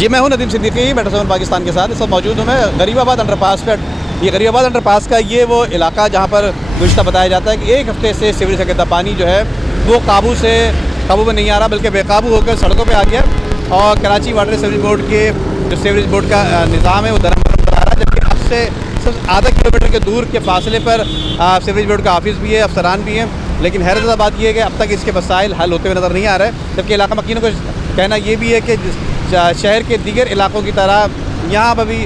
जी, मैं हूं नदीम सिद्दीकी, मेट्रो 7 पाकिस्तान के साथ। इस वक्त मौजूद हूं मैं गरीबाबाद अंडरपास पे। ये गरीबाबाद अंडरपास का ये वो इलाका जहां पर गुज़िश्ता बताया जाता है कि एक हफ़्ते से सीवरेज का गंदा पानी जो है वो काबू में नहीं आ रहा, बल्कि बेकाबू होकर सड़कों पर आ गया। और कराची वाटर सीवरेज बोर्ड के जो सीवरेज बोर्ड का निज़ाम है वो दरमदर बना रहा है, जबकि आपसे सिर्फ आधा किलोमीटर के दूर के फासले पर सीवरेज बोर्ड का ऑफिस भी है, अफसरान भी हैं। लेकिन हैरत बात यह है कि अब तक इसके मसाइल हल होते हुए नज़र नहीं आ रहे हैं। जबकि इलाका मकीनों का कहना ये भी है कि शहर के दीगर इलाकों की तरह यहाँ पर भी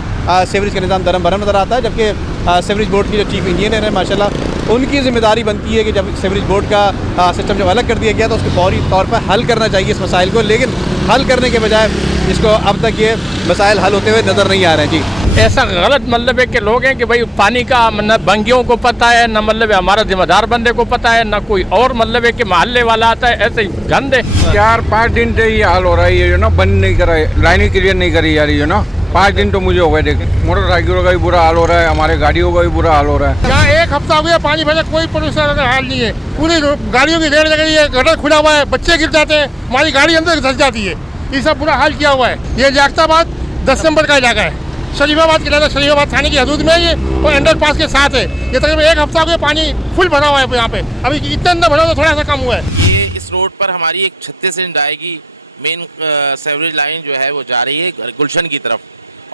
सीवरेज का निज़ाम दरम भरम नज़र आता है। जबकि सीवरेज बोर्ड की जो चीफ इंजीनियर है माशाल्लाह, उनकी ज़िम्मेदारी बनती है कि जब सीवरेज बोर्ड का सिस्टम जब अलग कर दिया गया तो उसको फौरी तौर पर हल करना चाहिए इस मसाइल को। लेकिन हल करने के बजाय इसको अब तक ये मसाइल हल होते हुए नज़र नहीं आ रहे हैं। जी, ऐसा गलत मतलब है कि लोग हैं कि भाई पानी का न बंगियों को पता है, न मतलब हमारा जिम्मेदार बंदे को पता है, न कोई और मतलब है कि मोहल्ले वाला आता है। ऐसे ही गंद है। 4-5 दिन से ये हाल हो रहा है, ये जो ना बंद नहीं करा है, लाइनें क्लियर नहीं करी जा रही है ना। 5 दिन तो मुझे हो गए। देख, मोटरसाइकिलों का भी बुरा हाल हो रहा है, हमारे गाड़ियों का भी बुरा हाल हो रहा है। यहाँ एक हफ्ता हो गया पानी भरे, कोई परेशान हाल नहीं है। पूरी गाड़ियों की रेड लग रही है, गटर खुला हुआ है, बच्चे गिर जाते हैं, हमारी गाड़ी अंदर धंस जाती है। ये सब बुरा हाल किया हुआ है। ये लियाकताबाद 10 नंबर का इलाका है, शरीफाबाद के इलाका, शरीफाबाद थाने की हदूद में है ये, और अंडरपास के साथ है। ये तकरीबन एक हफ्ता हो गया पानी फुल भरा हुआ है यहाँ पे। अभी इतना अंदर भरा तो थोड़ा सा कम हुआ है। ये इस रोड पर हमारी एक 36 इंच आएगी मेन सीवरेज लाइन जो है वो जा रही है गुलशन की तरफ,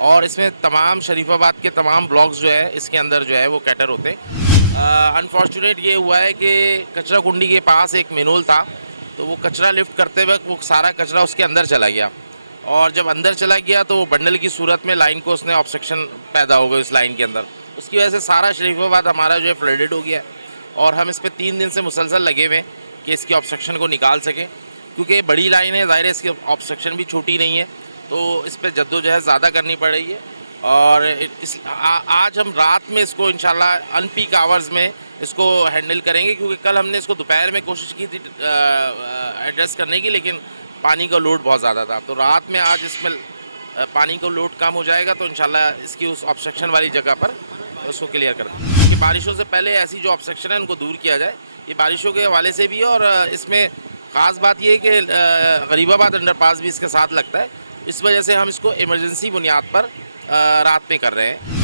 और इसमें तमाम शरीफाबाद के तमाम ब्लॉक्स जो है इसके अंदर जो है वो कैटर होते हैं। अनफॉर्चुनेट ये हुआ है कि कचरा कुंडी के पास एक मेनोल था, तो वो कचरा लिफ्ट करते वक्त वो सारा कचरा उसके अंदर चला गया, और जब अंदर चला गया तो वो बंडल की सूरत में लाइन को उसने ऑब्स्ट्रक्शन पैदा हो गया इस लाइन के अंदर। उसकी वजह से सारा शरीफाबाद हमारा जो है फ्लडेड हो गया, और हम इस पर 3 दिन से मुसलसल लगे हुए कि इसकी ऑब्स्ट्रक्शन को निकाल सकें, क्योंकि बड़ी लाइन है, ज़ाहिर है इसकी ऑब्स्ट्रक्शन भी छोटी नहीं है, तो इस पर जद्दोजहद ज़्यादा करनी पड़ रही है। और आज हम रात में इसको इंशाल्लाह अनपीक आवर्स में इसको हैंडल करेंगे, क्योंकि कल हमने इसको दोपहर में कोशिश की थी एड्रेस करने की, लेकिन पानी का लोड बहुत ज़्यादा था। तो रात में आज इसमें पानी का लोड कम हो जाएगा, तो इंशाल्लाह इसकी उस ऑब्स्ट्रक्शन वाली जगह पर उसको क्लियर कर देंगे कि बारिशों से पहले ऐसी जो ऑब्स्ट्रक्शन है उनको दूर किया जाए। ये बारिशों के हवाले से भी है, और इसमें ख़ास बात ये है कि गरीबाबाद अंडरपास भी इसके साथ लगता है। इस वजह से हम इसको इमरजेंसी बुनियाद पर रात में कर रहे हैं।